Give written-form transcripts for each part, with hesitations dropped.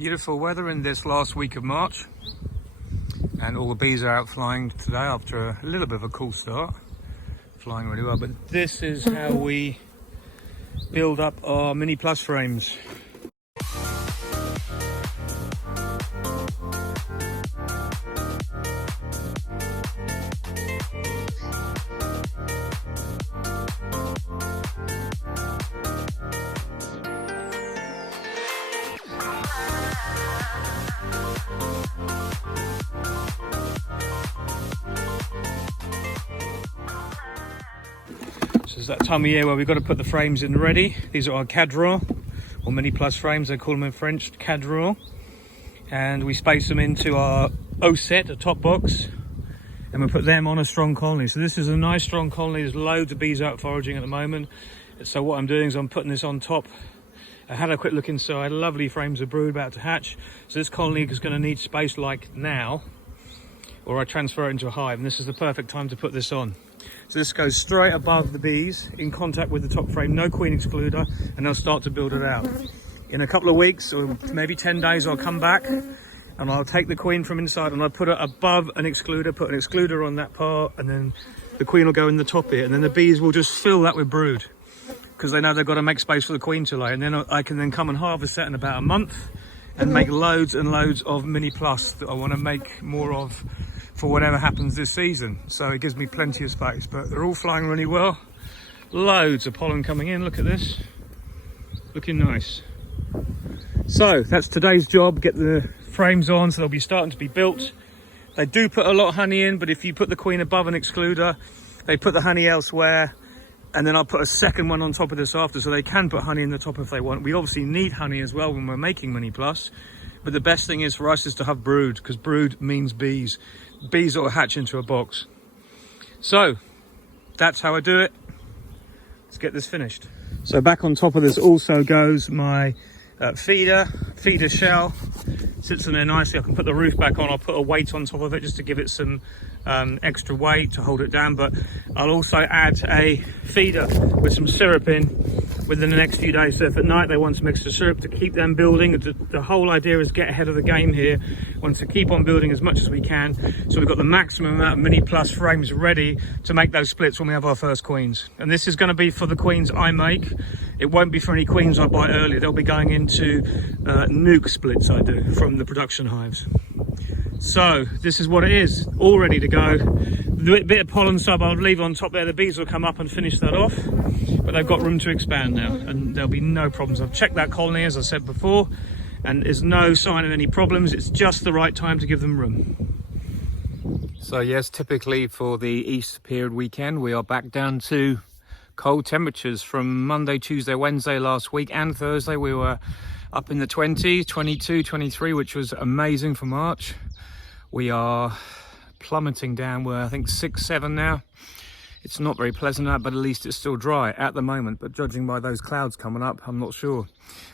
Beautiful weather in this last week of March, and all the bees are out flying today after a little bit of a cool start. Flying really well, but this is how we build up our mini plus frames. It's that time of year where we've got to put the frames in ready. These are our cadre or mini plus frames, they call them in French, cadre. And we space them into our O set, a top box, and we put them on a strong colony. So this is a nice strong colony. There's loads of bees out foraging at the moment. So what I'm doing is I'm putting this on top. I had a quick look inside, lovely frames of brood about to hatch. So this colony is going to need space like now, or I transfer it into a hive, and this is the perfect time to put this on. So this goes straight above the bees in contact with the top frame, no queen excluder, and they'll start to build it out. In a couple of weeks or maybe 10 days I'll come back and I'll take the queen from inside and I'll put it above an excluder, put an excluder on that part, and then the queen will go in the top here, and then the bees will just fill that with brood because they know they've got to make space for the queen to lay, and then I can then come and harvest that in about a month and make loads and loads of mini plus that I want to make more of for whatever happens this season. So it gives me plenty of space, but they're all flying really well. Loads of pollen coming in, look at this, looking nice. So that's today's job, get the frames on so they'll be starting to be built. They do put a lot of honey in, but if you put the queen above an excluder, they put the honey elsewhere, and then I'll put a second one on top of this after, so they can put honey in the top if they want. We obviously need honey as well when we're making mini plus, but the best thing is for us is to have brood, because brood means bees. Bees that will hatch into a box. So that's how I do it. Let's get this finished. So back on top of this also goes my feeder shell. Sits in there nicely. I can put the roof back on. I'll put a weight on top of it just to give it some extra weight to hold it down, but I'll also add a feeder with some syrup in within the next few days. So if at night they want some extra syrup to keep them building, the whole idea is get ahead of the game here. Want to keep on building as much as we can, so we've got the maximum amount of mini plus frames ready to make those splits when we have our first queens. And this is going to be for the queens I make. It won't be for any queens I buy earlier. They'll be going into nuke splits I do from the production hives. So this is what it is, all ready to go. The bit of pollen sub I'll leave on top there, the bees will come up and finish that off, but they've got room to expand now and there'll be no problems. I've checked that colony as I said before, and there's no sign of any problems. It's just the right time to give them room. So yes, typically for the Easter period weekend we are back down to cold temperatures. From Monday, Tuesday, Wednesday last week and Thursday we were up in the 20s, 22, 23, which was amazing for March. We are plummeting down. We're I think 6, 7 now. It's not very pleasant out, but at least it's still dry at the moment. But judging by those clouds coming up, I'm not sure.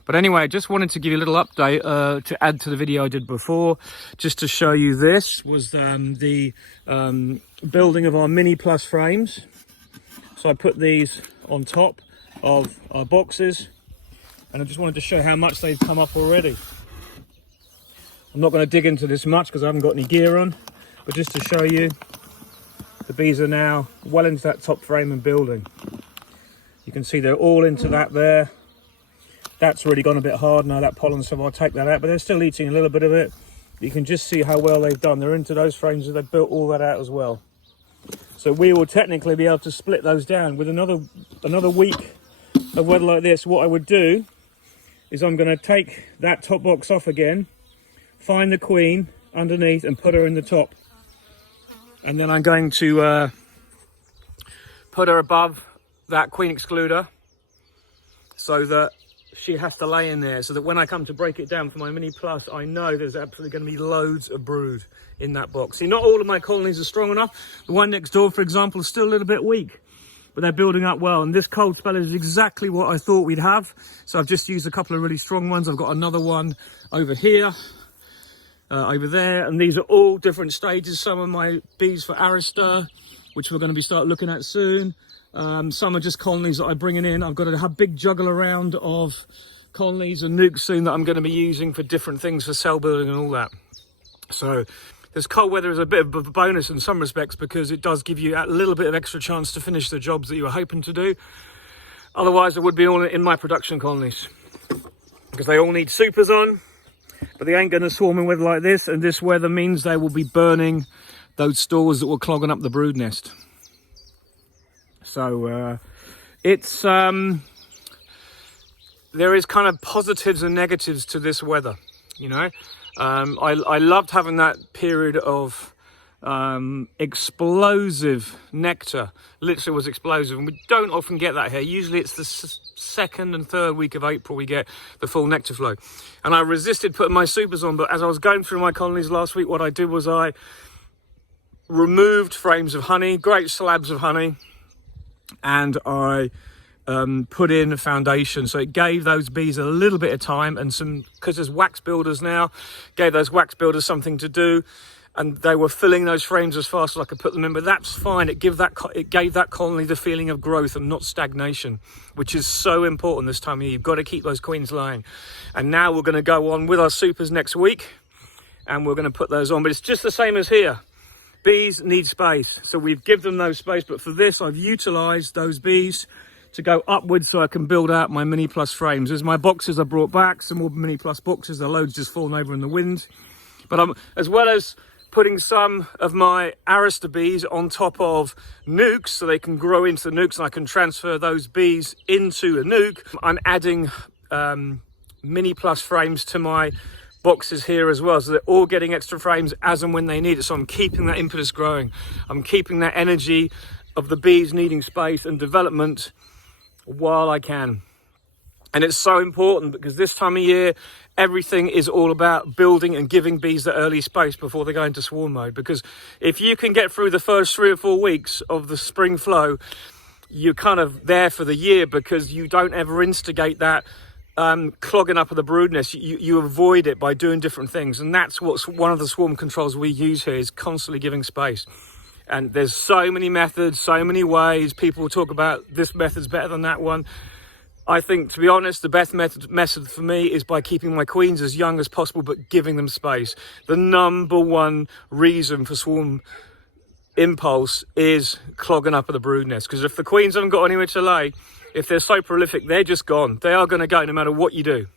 But anyway, I just wanted to give you a little update to add to the video I did before, just to show you this was the building of our mini plus frames. So I put these on top of our boxes, and I just wanted to show how much they've come up already. I'm not going to dig into this much because I haven't got any gear on, but just to show you, the bees are now well into that top frame and building. You can see they're all into that there. That's really gone a bit hard now, that pollen, so I'll take that out, but they're still eating a little bit of it. You can just see how well they've done. They're into those frames and they've built all that out as well. So we will technically be able to split those down with another week of weather like this. What I would do is I'm going to take that top box off again, find the queen underneath and put her in the top, and then I'm going to put her above that queen excluder so that she has to lay in there, so that when I come to break it down for my mini plus, I know there's absolutely going to be loads of brood in that box. See, not all of my colonies are strong enough. The one next door, for example, is still a little bit weak, but they're building up well, and this cold spell is exactly what I thought we'd have. So I've just used a couple of really strong ones. I've got another one over here, over there, and these are all different stages. Some of my bees for Arista, which we're going to start looking at soon. Some are just colonies that I'm bringing in. I've got a big juggle around of colonies and nucs soon that I'm going to be using for different things for cell building and all that. So this cold weather is a bit of a bonus in some respects, because it does give you a little bit of extra chance to finish the jobs that you were hoping to do. Otherwise, I would be all in my production colonies, because they all need supers on, but they ain't going to swarm in weather like this, and this weather means they will be burning those stores that were clogging up the brood nest. So it's there is kind of positives and negatives to this weather, you know. I loved having that period of explosive nectar. Literally was explosive, and we don't often get that here. Usually it's the second and third week of April we get the full nectar flow, and I resisted putting my supers on, but as I was going through my colonies last week, what I did was I removed frames of honey, great slabs of honey, and I put in a foundation, so it gave those bees a little bit of time, and some, because there's wax builders now, gave those wax builders something to do, and they were filling those frames as fast as I could put them in. But that's fine. It gave that colony the feeling of growth and not stagnation, which is so important this time of year. You've got to keep those queens laying. And now we're going to go on with our supers next week, and we're going to put those on. But it's just the same as here. Bees need space, so we've given them those space. But for this, I've utilised those bees to go upwards so I can build out my mini plus frames. As my boxes are brought back, some more mini plus boxes, the loads just fallen over in the wind. But I'm, as well as putting some of my Arista bees on top of nucs so they can grow into the nucs and I can transfer those bees into a nuc, I'm adding mini plus frames to my boxes here as well, so they're all getting extra frames as and when they need it. So I'm keeping that impetus growing. I'm keeping that energy of the bees needing space and development while I can. And it's so important, because this time of year everything is all about building and giving bees the early space before they go into swarm mode. Because if you can get through the first 3 or 4 weeks of the spring flow, you're kind of there for the year, because you don't ever instigate that clogging up of the brood nest. You avoid it by doing different things, and that's what's one of the swarm controls we use here, is constantly giving space. And there's so many methods, so many ways. People will talk about this method's better than that one. I think, to be honest, the best method for me is by keeping my queens as young as possible, but giving them space. The number one reason for swarm impulse is clogging up of the brood nest, because if the queens haven't got anywhere to lay, if they're so prolific, they're just gone. They are going to go no matter what you do.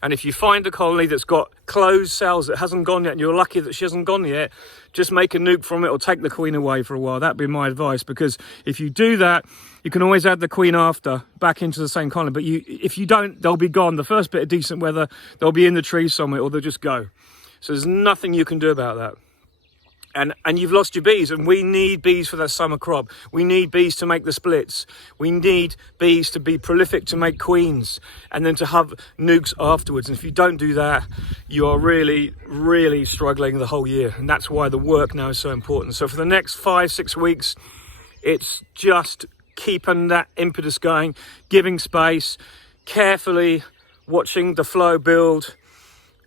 And if you find a colony that's got closed cells that hasn't gone yet, and you're lucky that she hasn't gone yet, just make a nuc from it or take the queen away for a while. That'd be my advice, because if you do that, you can always add the queen after back into the same colony. But if you don't, they'll be gone. The first bit of decent weather, they'll be in the trees somewhere, or they'll just go. So there's nothing you can do about that. And you've lost your bees, and we need bees for that summer crop. We need bees to make the splits. We need bees to be prolific to make queens, and then to have nucs afterwards. And if you don't do that, you are really, really struggling the whole year. And that's why the work now is so important. So for the next 5-6 weeks, it's just keeping that impetus going, giving space, carefully watching the flow build.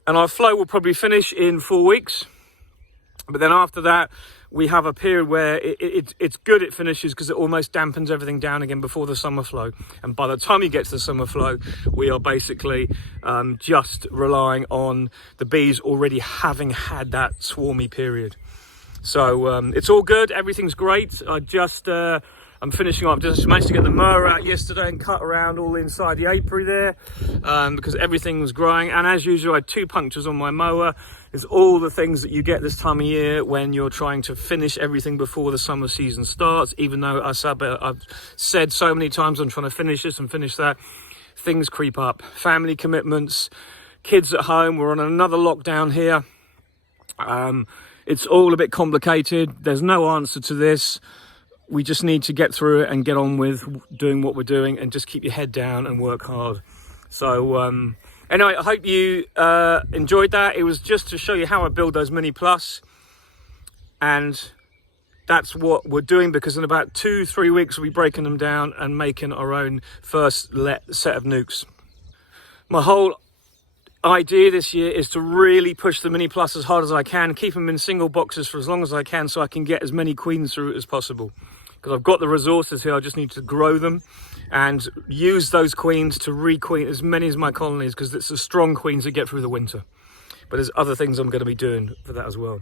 And our flow will probably finish in 4 weeks. But then after that, we have a period where it's good it finishes, because it almost dampens everything down again before the summer flow. And by the time you get to the summer flow, we are basically just relying on the bees already having had that swarmy period. So it's all good. Everything's great. I'm finishing up. Just managed to get the mower out yesterday and cut around all inside the apiary there, because everything was growing. And as usual, I had 2 punctures on my mower. It's all the things that you get this time of year when you're trying to finish everything before the summer season starts. Even though I've said so many times I'm trying to finish this and finish that, things creep up. Family commitments, kids at home. We're on another lockdown here. It's all a bit complicated. There's no answer to this. We just need to get through it and get on with doing what we're doing, and just keep your head down and work hard. So anyway, I hope you enjoyed that. It was just to show you how I build those mini plus, and that's what we're doing, because in about 2-3 weeks we'll be breaking them down and making our own first set of nucs. My whole idea this year is to really push the mini plus as hard as I can, keep them in single boxes for as long as I can, so I can get as many queens through it as possible. because I've got the resources here. I just need to grow them and use those queens to re-queen as many as my colonies, because it's the strong queens that get through the winter. But there's other things I'm going to be doing for that as well.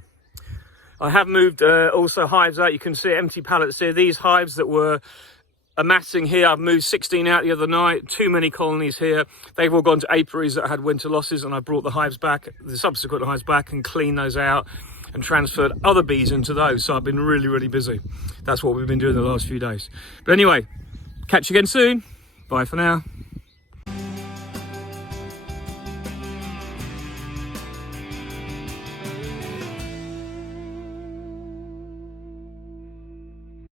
I have moved also hives out. You can see empty pallets here. These hives that were amassing here, I've moved 16 out the other night. Too many colonies here. They've all gone to apiaries that had winter losses, and I brought the hives back, the subsequent hives back, and cleaned those out and transferred other bees into those. So I've been really, really busy. That's what we've been doing the last few days. But anyway, catch you again soon. Bye for now.